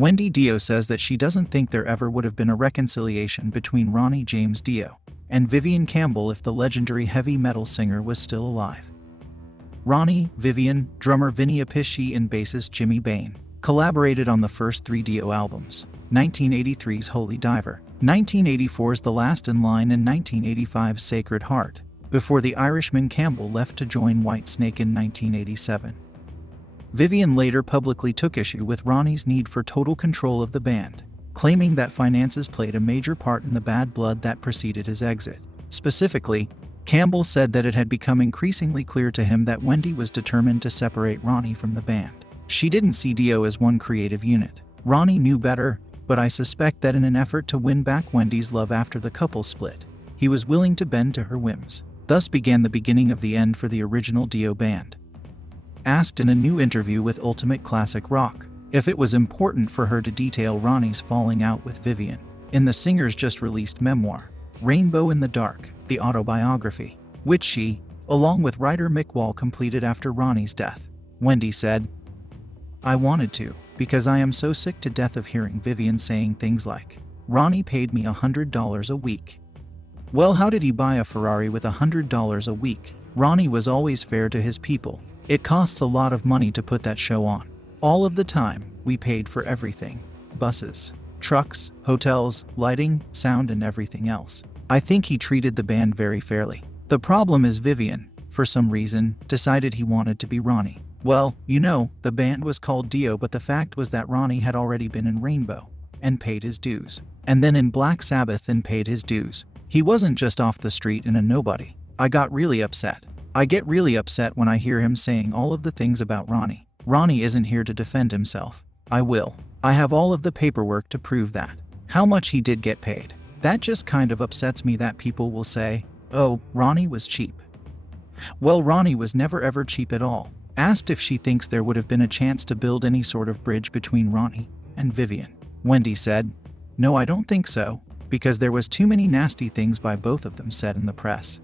Wendy Dio says that she doesn't think there ever would have been a reconciliation between Ronnie James Dio and Vivian Campbell if the legendary heavy metal singer was still alive. Ronnie, Vivian, drummer Vinny Appice and bassist Jimmy Bain collaborated on the first 3 Dio albums, 1983's Holy Diver, 1984's The Last in Line and 1985's Sacred Heart, before the Irishman Campbell left to join Whitesnake in 1987. Vivian later publicly took issue with Ronnie's need for total control of the band, claiming that finances played a major part in the bad blood that preceded his exit. Specifically, Campbell said that it had become increasingly clear to him that Wendy was determined to separate Ronnie from the band. She didn't see Dio as one creative unit. Ronnie knew better, but I suspect that in an effort to win back Wendy's love after the couple split, he was willing to bend to her whims. Thus began the beginning of the end for the original Dio band. Asked in a new interview with Ultimate Classic Rock if it was important for her to detail Ronnie's falling out with Vivian in the singer's just-released memoir, Rainbow in the Dark, the Autobiography, which she, along with writer Mick Wall, completed after Ronnie's death, Wendy said, "I wanted to, because I am so sick to death of hearing Vivian saying things like, 'Ronnie paid me $100 a week.' Well, how did he buy a Ferrari with $100 a week? Ronnie was always fair to his people. It costs a lot of money to put that show on. All of the time, we paid for everything. Buses, trucks, hotels, lighting, sound and everything else. I think he treated the band very fairly. The problem is Vivian, for some reason, decided he wanted to be Ronnie. Well, the band was called Dio, but the fact was that Ronnie had already been in Rainbow and paid his dues, and then in Black Sabbath and paid his dues. He wasn't just off the street and a nobody. I got really upset. I get really upset when I hear him saying all of the things about Ronnie. Ronnie isn't here to defend himself. I will. I have all of the paperwork to prove that. How much he did get paid. That just kind of upsets me that people will say, oh, Ronnie was cheap. Well, Ronnie was never ever cheap at all." Asked if she thinks there would have been a chance to build any sort of bridge between Ronnie and Vivian, Wendy said, "No, I don't think so, because there was too many nasty things by both of them said in the press.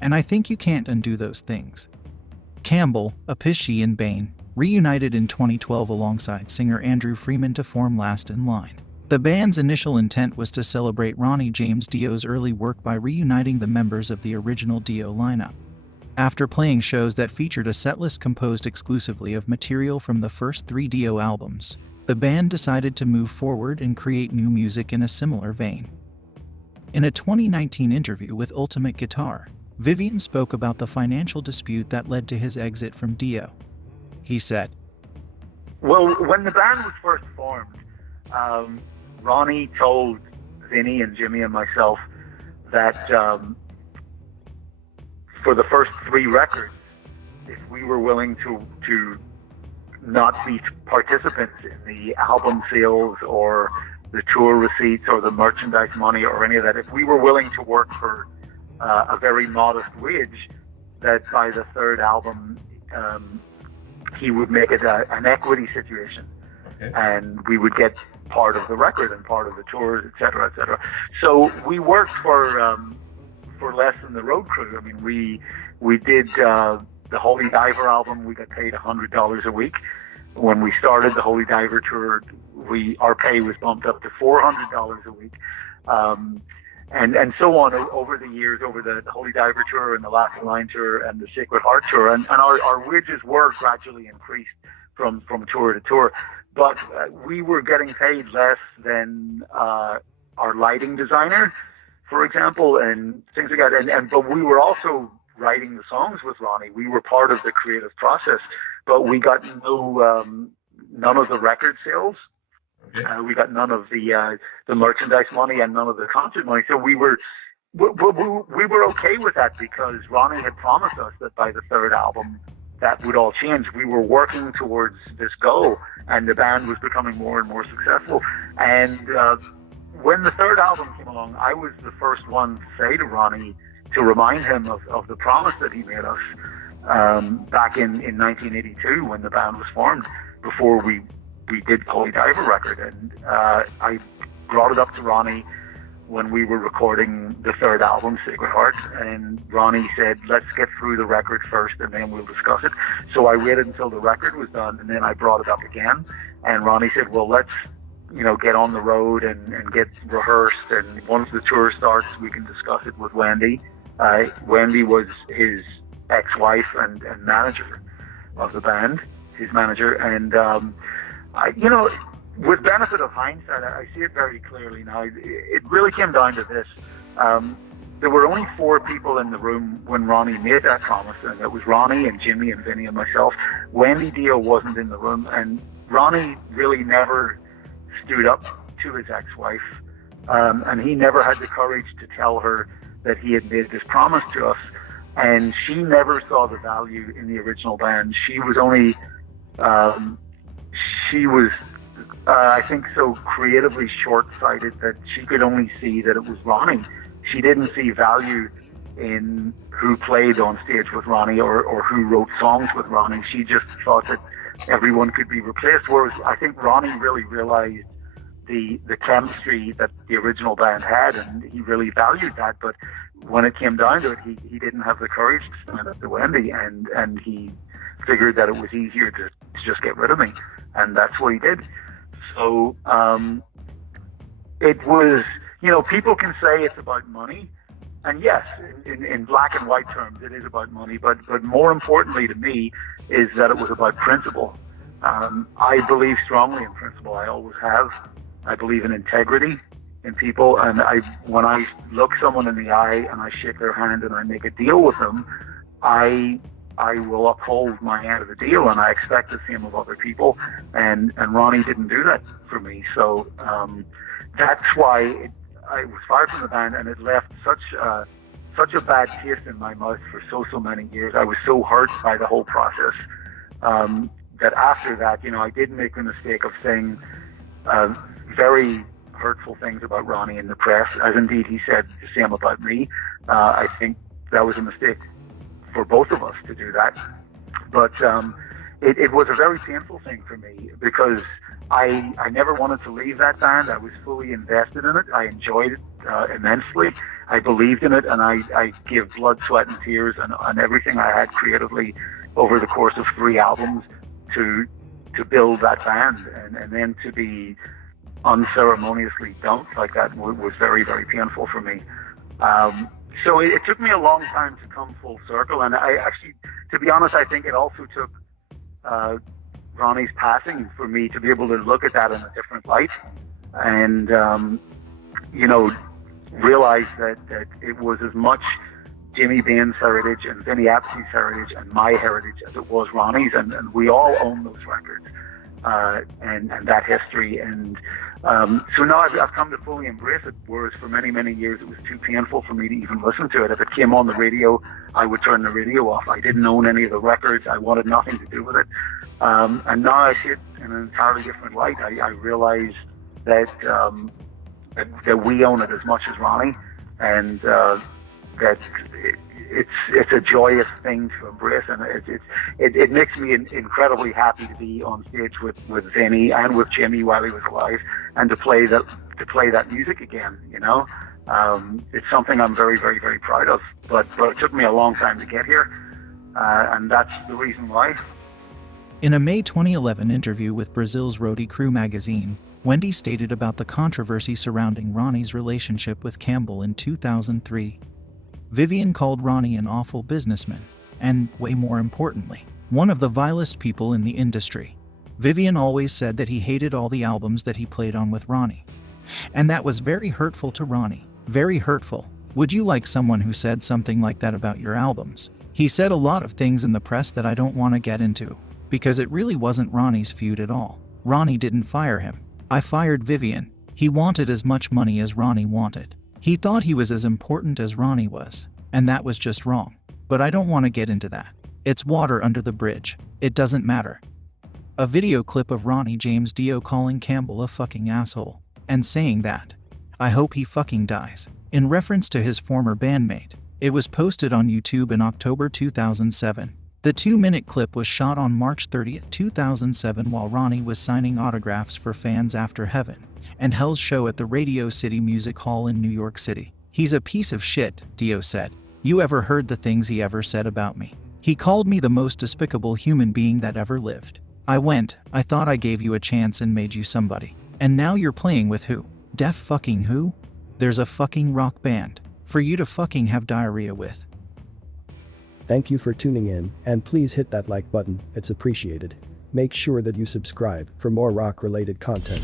And I think you can't undo those things." Campbell, Appice and Bain reunited in 2012 alongside singer Andrew Freeman to form Last in Line. The band's initial intent was to celebrate Ronnie James Dio's early work by reuniting the members of the original Dio lineup. After playing shows that featured a setlist composed exclusively of material from the first 3 Dio albums, the band decided to move forward and create new music in a similar vein. In a 2019 interview with Ultimate Guitar, Vivian spoke about the financial dispute that led to his exit from Dio. He said, "Well, when the band was first formed, Ronnie told Vinny and Jimmy and myself that for the first 3 records, if we were willing to not be participants in the album sales or the tour receipts or the merchandise money or any of that, if we were willing to work for a very modest wage, that by the 3rd album, he would make it an equity situation. Okay. And we would get part of the record and part of the tours, et cetera, et cetera. So we worked for less than the road crew. I mean, we did the Holy Diver album. We got paid $100 a week. When we started the Holy Diver tour, our pay was bumped up to $400 a week, and so on over the years, over the Holy Diver tour and the Last in Line tour and the Sacred Heart tour, and our wages were gradually increased from tour to tour, but we were getting paid less than our lighting designer, for example, and things like that. But we were also writing the songs with Ronnie. We were part of the creative process, but we got none of the record sales. Okay. We got none of the merchandise money and none of the concert money. So we were okay with that because Ronnie had promised us that by the 3rd album that would all change. We were working towards this goal, and the band was becoming more and more successful. And when the 3rd album came along, I was the first one to say to Ronnie, to remind him of the promise that he made us back in 1982 when the band was formed, before we did Holy Diver record. And I brought it up to Ronnie. when we were recording the third album, Sacred Heart, and Ronnie said, let's get through the record first and then we'll discuss it. So I waited until the record was done, and then I brought it up again, and Ronnie said, well, let's get on the road and get rehearsed, and once the tour starts, we can discuss it with Wendy. Wendy was his ex-wife and manager of the band, his manager, and with benefit of hindsight, I see it very clearly now. It really came down to this. There were only 4 people in the room when Ronnie made that promise, and it was Ronnie and Jimmy and Vinny and myself. Wendy Dio wasn't in the room, and Ronnie really never stood up to his ex-wife, and he never had the courage to tell her that he had made this promise to us, and she never saw the value in the original band. She was only, I think, so creatively short-sighted that she could only see that it was Ronnie. She didn't see value in who played on stage with Ronnie or who wrote songs with Ronnie. She just thought that everyone could be replaced, whereas I think Ronnie really realized the chemistry that the original band had, and he really valued that. But when it came down to it, he didn't have the courage to stand up to Wendy, and he figured that it was easier to just get rid of me, and that's what he did. So it was, people can say it's about money, and yes, in black and white terms, it is about money, but more importantly to me is that it was about principle. I believe strongly in principle. I always have. I believe in integrity in people, and when I look someone in the eye and I shake their hand and I make a deal with them, I will uphold my end of the deal, and I expect the same of other people. And Ronnie didn't do that for me, so that's why I was fired from the band, and it left such a bad taste in my mouth for so many years. I was so hurt by the whole process that after that, I did make the mistake of saying very hurtful things about Ronnie in the press, as indeed he said the same about me. I think that was a mistake for both of us to do that. But it was a very painful thing for me, because I never wanted to leave that band. I was fully invested in it. I enjoyed it immensely. I believed in it, and I gave blood, sweat, and tears and everything I had creatively over the course of 3 albums to build that band, and then to be unceremoniously dumped like that was very, very painful for me. So it took me a long time to come full circle, and I actually, to be honest, I think it also took Ronnie's passing for me to be able to look at that in a different light, and realize that it was as much Jimmy Bain's heritage and Vinny Appice's heritage and my heritage as it was Ronnie's, and we all own those records and that history. And so now I've come to fully embrace it, whereas for many, many years it was too painful for me to even listen to it. If it came on the radio, I would turn the radio off. I didn't own any of the records. I wanted nothing to do with it. And now I see it in an entirely different light. I realize that we own it as much as Ronnie, and that it's a joyous thing to embrace, and it makes me incredibly happy to be on stage with Vinny and with Jimmy while he was alive, and to play that music again. It's something I'm very, very, very proud of. But it took me a long time to get here, and that's the reason why. In a May 2011 interview with Brazil's Roadie Crew magazine, Wendy stated about the controversy surrounding Ronnie's relationship with Campbell in 2003. Vivian called Ronnie an awful businessman, and, way more importantly, one of the vilest people in the industry. Vivian always said that he hated all the albums that he played on with Ronnie. And that was very hurtful to Ronnie. Very hurtful. Would you like someone who said something like that about your albums? He said a lot of things in the press that I don't want to get into, because it really wasn't Ronnie's feud at all. Ronnie didn't fire him. I fired Vivian. He wanted as much money as Ronnie wanted. He thought he was as important as Ronnie was, and that was just wrong. But I don't want to get into that. It's water under the bridge. It doesn't matter. A video clip of Ronnie James Dio calling Campbell a fucking asshole, and saying that, "I hope he fucking dies," in reference to his former bandmate. It was posted on YouTube in October 2007. The 2-minute clip was shot on March 30, 2007 while Ronnie was signing autographs for fans after Heaven. and Hell's show at the Radio City Music Hall in New York City. He's a piece of shit, Dio said. You ever heard the things he ever said about me? He called me the most despicable human being that ever lived. I thought I gave you a chance and made you somebody. And now you're playing with who? Deaf fucking who? There's a fucking rock band for you to fucking have diarrhea with. Thank you for tuning in, and please hit that like button, it's appreciated. Make sure that you subscribe for more rock-related content.